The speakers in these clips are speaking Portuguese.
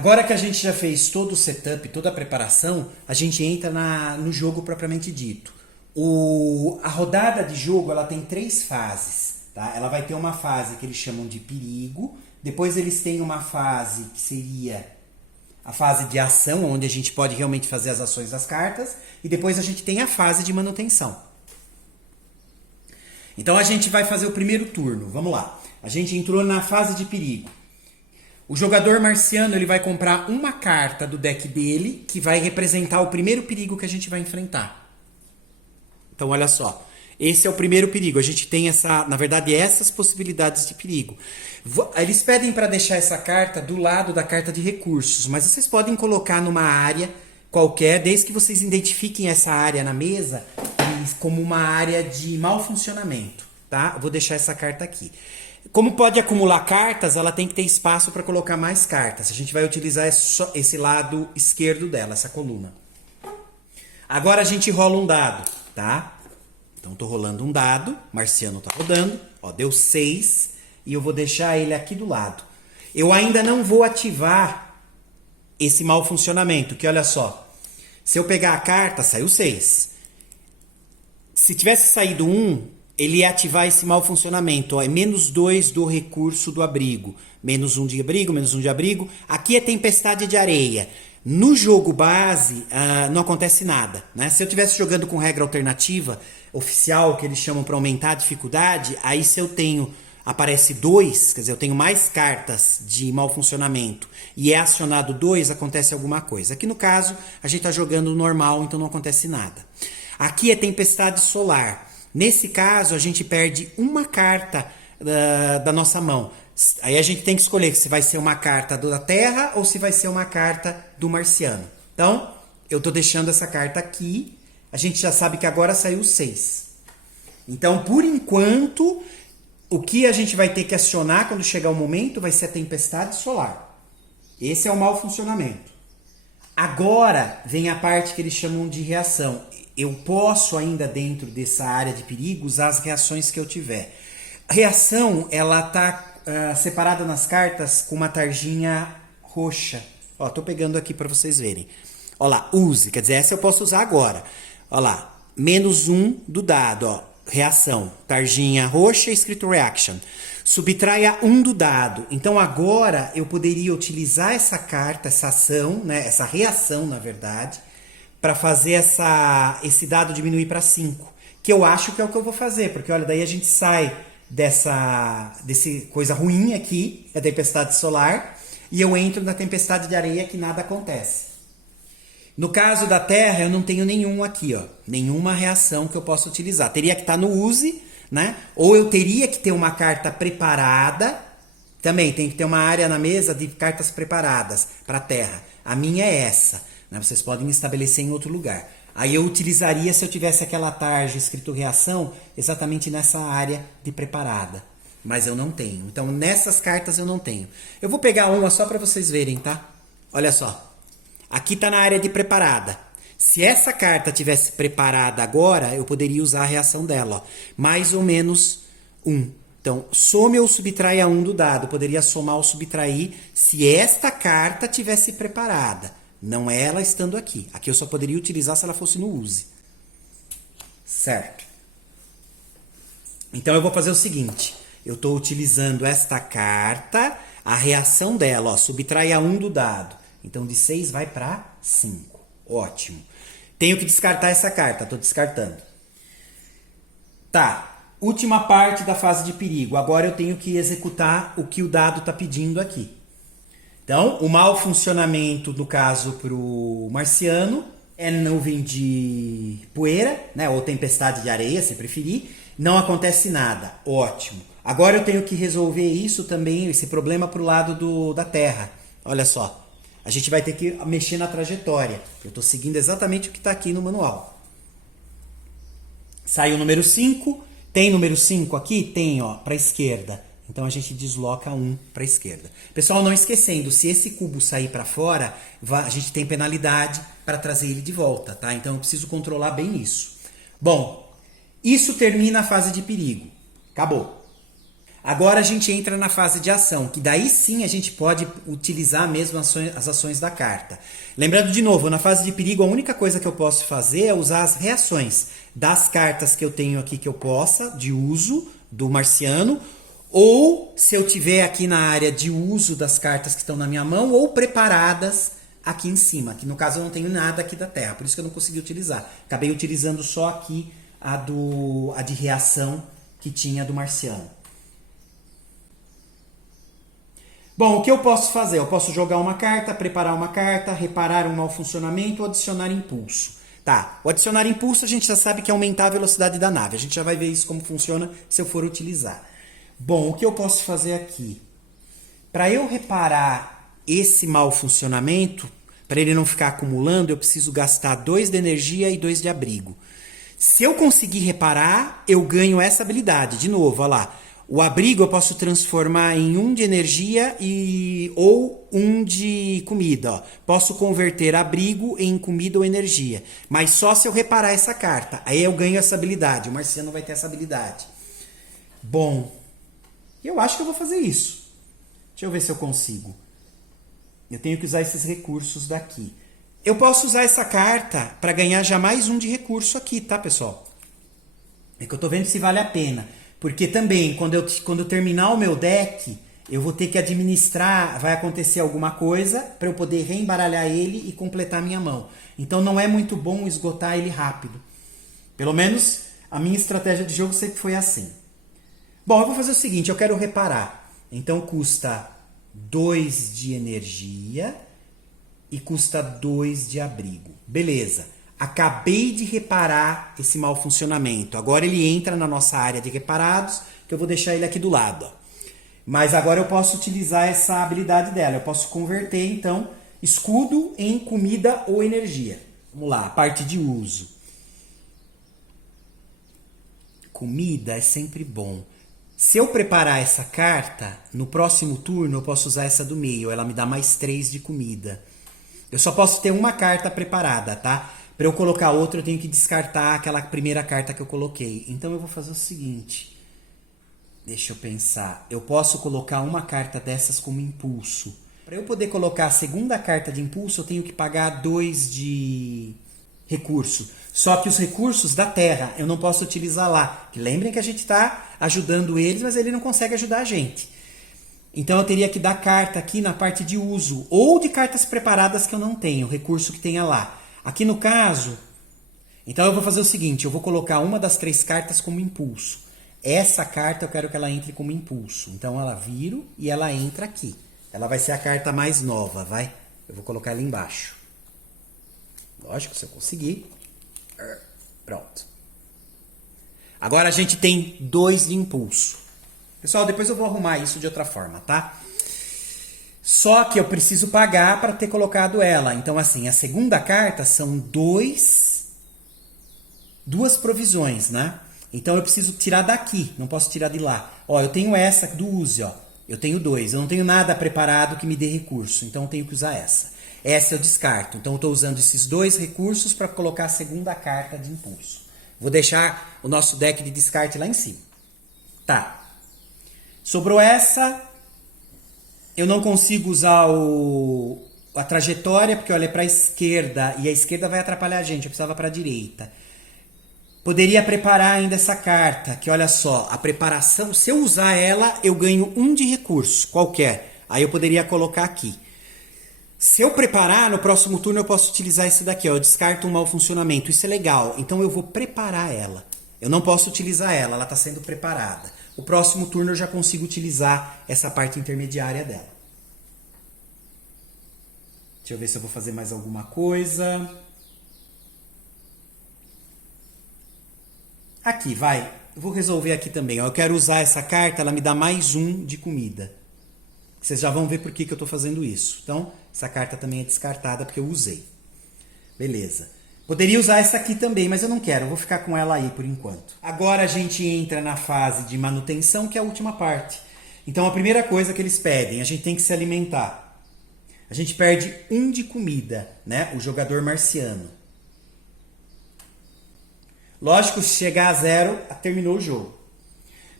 Agora que a gente já fez todo o setup, toda a preparação, a gente entra no jogo propriamente dito. A rodada de jogo ela tem 3 fases. Tá? Ela vai ter uma fase que eles chamam de perigo, depois eles têm uma fase que seria a fase de ação, onde a gente pode realmente fazer as ações das cartas, e depois a gente tem a fase de manutenção. Então a gente vai fazer o primeiro turno, vamos lá. A gente entrou na fase de perigo. O jogador marciano ele vai comprar uma carta do deck dele que vai representar o primeiro perigo que a gente vai enfrentar. Então olha só, esse é o primeiro perigo. A gente tem na verdade essas possibilidades de perigo. Eles pedem para deixar essa carta do lado da carta de recursos, mas vocês podem colocar numa área qualquer, desde que vocês identifiquem essa área na mesa como uma área de mau funcionamento, tá? Eu vou deixar essa carta aqui. Como pode acumular cartas, ela tem que ter espaço para colocar mais cartas. A gente vai utilizar esse lado esquerdo dela, essa coluna. Agora a gente rola um dado, tá? Então tô rolando um dado, Marciano tá rodando, ó, deu 6 e eu vou deixar ele aqui do lado. Eu ainda não vou ativar esse mau funcionamento, que olha só, se eu pegar a carta, saiu 6. Se tivesse saído 1, ele ia ativar esse mau funcionamento. Ó, é -2 do recurso do abrigo. -1 de abrigo, -1 de abrigo. Aqui é tempestade de areia. No jogo base, não acontece nada. Né? Se eu estivesse jogando com regra alternativa, oficial, que eles chamam para aumentar a dificuldade, aí se eu tenho, aparece 2, quer dizer, eu tenho mais cartas de mau funcionamento e é acionado 2, acontece alguma coisa. Aqui no caso, a gente está jogando normal, então não acontece nada. Aqui é tempestade solar. Nesse caso, a gente perde uma carta da nossa mão. Aí a gente tem que escolher se vai ser uma carta da Terra ou se vai ser uma carta do Marciano. Então, eu estou deixando essa carta aqui. A gente já sabe que agora saiu 6. Então, por enquanto, o que a gente vai ter que acionar quando chegar o momento vai ser a tempestade solar. Esse é o mau funcionamento. Agora vem a parte que eles chamam de reação. Eu posso ainda dentro dessa área de perigo usar as reações que eu tiver. A reação, ela tá separada nas cartas com uma tarjinha roxa. Ó, tô pegando aqui para vocês verem. Ó lá, use, quer dizer, essa eu posso usar agora. Ó lá, -1 do dado, ó, reação, tarjinha roxa escrito reaction. Subtraia 1 do dado. Então agora eu poderia utilizar essa carta, essa ação, né, essa reação na verdade, para fazer esse dado diminuir para 5. Que eu acho que é o que eu vou fazer, porque olha, daí a gente sai desse coisa ruim aqui, a tempestade solar, e eu entro na tempestade de areia que nada acontece. No caso da Terra, eu não tenho nenhum aqui, ó, nenhuma reação que eu possa utilizar. Teria que estar no use, né? Ou eu teria que ter uma carta preparada. Também tem que ter uma área na mesa de cartas preparadas para a Terra. A minha é essa. Né? Vocês podem estabelecer em outro lugar. Aí eu utilizaria, se eu tivesse aquela tarja escrito reação, exatamente nessa área de preparada. Mas eu não tenho. Então, nessas cartas eu não tenho. Eu vou pegar uma só para vocês verem, tá? Olha só. Aqui está na área de preparada. Se essa carta tivesse preparada agora, eu poderia usar a reação dela. Ó. Mais ou menos 1. Então, some ou subtraia 1 do dado. Eu poderia somar ou subtrair se esta carta tivesse preparada. Não é ela estando aqui. Aqui eu só poderia utilizar se ela fosse no use. Certo. Então eu vou fazer o seguinte. Eu estou utilizando esta carta, a reação dela, ó, subtraia 1 do dado. Então de 6 vai para 5. Ótimo. Tenho que descartar essa carta, estou descartando. Tá, última parte da fase de perigo. Agora eu tenho que executar o que o dado está pedindo aqui. Então, o mau funcionamento, no caso, para o Marciano, é nuvem de poeira, né? Ou tempestade de areia, se preferir. Não acontece nada. Ótimo. Agora eu tenho que resolver isso também, esse problema para o lado da Terra. Olha só. A gente vai ter que mexer na trajetória. Eu estou seguindo exatamente o que está aqui no manual. Sai o número 5. Tem número 5 aqui? Tem, ó, para a esquerda. Então a gente desloca 1 para a esquerda. Pessoal, não esquecendo, se esse cubo sair para fora, a gente tem penalidade para trazer ele de volta, tá? Então eu preciso controlar bem isso. Bom, isso termina a fase de perigo. Acabou. Agora a gente entra na fase de ação, que daí sim a gente pode utilizar mesmo as ações da carta. Lembrando de novo, na fase de perigo a única coisa que eu posso fazer é usar as reações das cartas que eu tenho aqui que eu possa, de uso do marciano, ou se eu tiver aqui na área de uso das cartas que estão na minha mão, ou preparadas aqui em cima, que no caso eu não tenho nada aqui da terra, por isso que eu não consegui utilizar. Acabei utilizando só aqui a de reação que tinha do marciano. Bom, o que eu posso fazer? Eu posso jogar uma carta, preparar uma carta, reparar um mau funcionamento ou adicionar impulso. Tá, o adicionar impulso a gente já sabe que é aumentar a velocidade da nave. A gente já vai ver isso como funciona se eu for utilizar. Bom, o que eu posso fazer aqui? Para eu reparar esse mau funcionamento, para ele não ficar acumulando, eu preciso gastar 2 de energia e 2 de abrigo. Se eu conseguir reparar, eu ganho essa habilidade. De novo, olha lá. O abrigo eu posso transformar em 1 de energia ou 1 de comida. Ó. Posso converter abrigo em comida ou energia. Mas só se eu reparar essa carta. Aí eu ganho essa habilidade. O marciano vai ter essa habilidade. Bom, eu acho que eu vou fazer isso. Deixa eu ver se eu consigo. Eu tenho que usar esses recursos daqui. Eu posso usar essa carta para ganhar já mais 1 de recurso aqui, tá, pessoal? É que eu tô vendo se vale a pena. Porque também, quando eu terminar o meu deck, eu vou ter que administrar, vai acontecer alguma coisa para eu poder reembaralhar ele e completar a minha mão. Então não é muito bom esgotar ele rápido. Pelo menos a minha estratégia de jogo sempre foi assim. Bom, eu vou fazer o seguinte, eu quero reparar. Então custa 2 de energia e custa 2 de abrigo. Beleza. Acabei de reparar esse mau funcionamento. Agora ele entra na nossa área de reparados, que eu vou deixar ele aqui do lado. Ó. Mas agora eu posso utilizar essa habilidade dela. Eu posso converter, então, escudo em comida ou energia. Vamos lá, a parte de uso. Comida é sempre bom. Se eu preparar essa carta, no próximo turno eu posso usar essa do meio. Ela me dá mais 3 de comida. Eu só posso ter uma carta preparada, tá? Para eu colocar outra, eu tenho que descartar aquela primeira carta que eu coloquei. Então eu vou fazer o seguinte. Deixa eu pensar. Eu posso colocar uma carta dessas como impulso. Para eu poder colocar a segunda carta de impulso, eu tenho que pagar 2 de recurso. Só que os recursos da terra eu não posso utilizar lá. Lembrem que a gente está ajudando eles, mas ele não consegue ajudar a gente. Então eu teria que dar carta aqui na parte de uso. Ou de cartas preparadas que eu não tenho, recurso que tenha lá. Aqui no caso, então eu vou fazer o seguinte, eu vou colocar uma das 3 cartas como impulso. Essa carta eu quero que ela entre como impulso. Então ela vira e ela entra aqui. Ela vai ser a carta mais nova, vai? Eu vou colocar ela embaixo. Lógico, se eu conseguir. Pronto. Agora a gente tem 2 de impulso. Pessoal, depois eu vou arrumar isso de outra forma, tá? Só que eu preciso pagar para ter colocado ela. Então, assim, a segunda carta são 2 provisões, né? Então, eu preciso tirar daqui, não posso tirar de lá. Ó, eu tenho essa do use, ó. Eu tenho 2. Eu não tenho nada preparado que me dê recurso. Então, eu tenho que usar essa. Essa eu descarto. Então, eu estou usando esses 2 recursos para colocar a segunda carta de impulso. Vou deixar o nosso deck de descarte lá em cima. Tá. Sobrou essa. Eu não consigo usar a trajetória, porque olha, é para a esquerda, e a esquerda vai atrapalhar a gente, eu precisava para a direita. Poderia preparar ainda essa carta, que olha só, a preparação, se eu usar ela, eu ganho 1 de recurso, qualquer. Aí eu poderia colocar aqui. Se eu preparar, no próximo turno eu posso utilizar esse daqui, ó, eu descarto um mau funcionamento, isso é legal. Então eu vou preparar ela. Eu não posso utilizar ela, ela está sendo preparada. O próximo turno eu já consigo utilizar essa parte intermediária dela. Deixa eu ver se eu vou fazer mais alguma coisa. Aqui, vai. Eu vou resolver aqui também. Ó. Eu quero usar essa carta, ela me dá mais 1 de comida. Vocês já vão ver por que eu estou fazendo isso. Então, essa carta também é descartada porque eu usei. Beleza. Poderia usar essa aqui também, mas eu não quero. Eu vou ficar com ela aí por enquanto. Agora a gente entra na fase de manutenção, que é a última parte. Então, a primeira coisa que eles pedem, a gente tem que se alimentar. A gente perde 1 de comida, né? O jogador marciano. Lógico, se chegar a 0, terminou o jogo.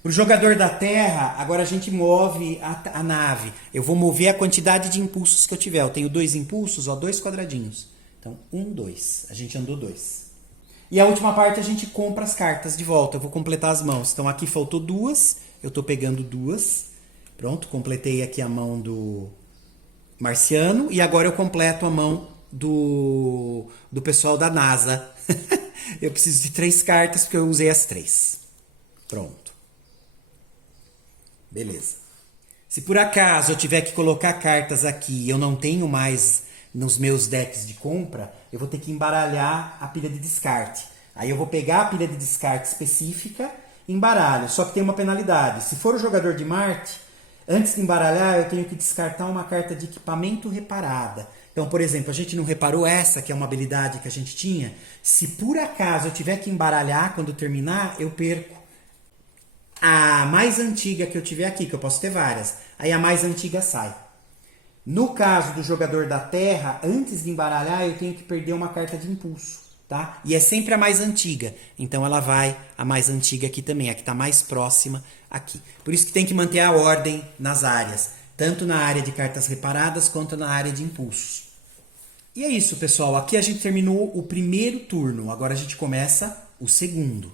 Pro jogador da terra, agora a gente move a nave. Eu vou mover a quantidade de impulsos que eu tiver. Eu tenho 2 impulsos, ó, 2 quadradinhos. Então, 1, 2. A gente andou 2. E a última parte a gente compra as cartas de volta. Eu vou completar as mãos. Então aqui faltou 2. Eu estou pegando 2. Pronto, completei aqui a mão do Marciano. E agora eu completo a mão do pessoal da NASA. Eu preciso de 3 cartas porque eu usei as 3. Pronto. Beleza. Se por acaso eu tiver que colocar cartas aqui e eu não tenho mais nos meus decks de compra, eu vou ter que embaralhar a pilha de descarte. Aí eu vou pegar a pilha de descarte específica e embaralho. Só que tem uma penalidade. Se for o jogador de Marte, antes de embaralhar eu tenho que descartar uma carta de equipamento reparada. Então, por exemplo, a gente não reparou essa, que é uma habilidade que a gente tinha. Se por acaso eu tiver que embaralhar quando terminar, eu perco a mais antiga que eu tiver aqui, que eu posso ter várias. Aí a mais antiga sai. No caso do jogador da terra, antes de embaralhar, eu tenho que perder uma carta de impulso, tá? E é sempre a mais antiga. Então ela vai a mais antiga aqui também, a que está mais próxima aqui. Por isso que tem que manter a ordem nas áreas, tanto na área de cartas reparadas quanto na área de impulsos. E é isso, pessoal. Aqui a gente terminou o primeiro turno. Agora a gente começa o segundo.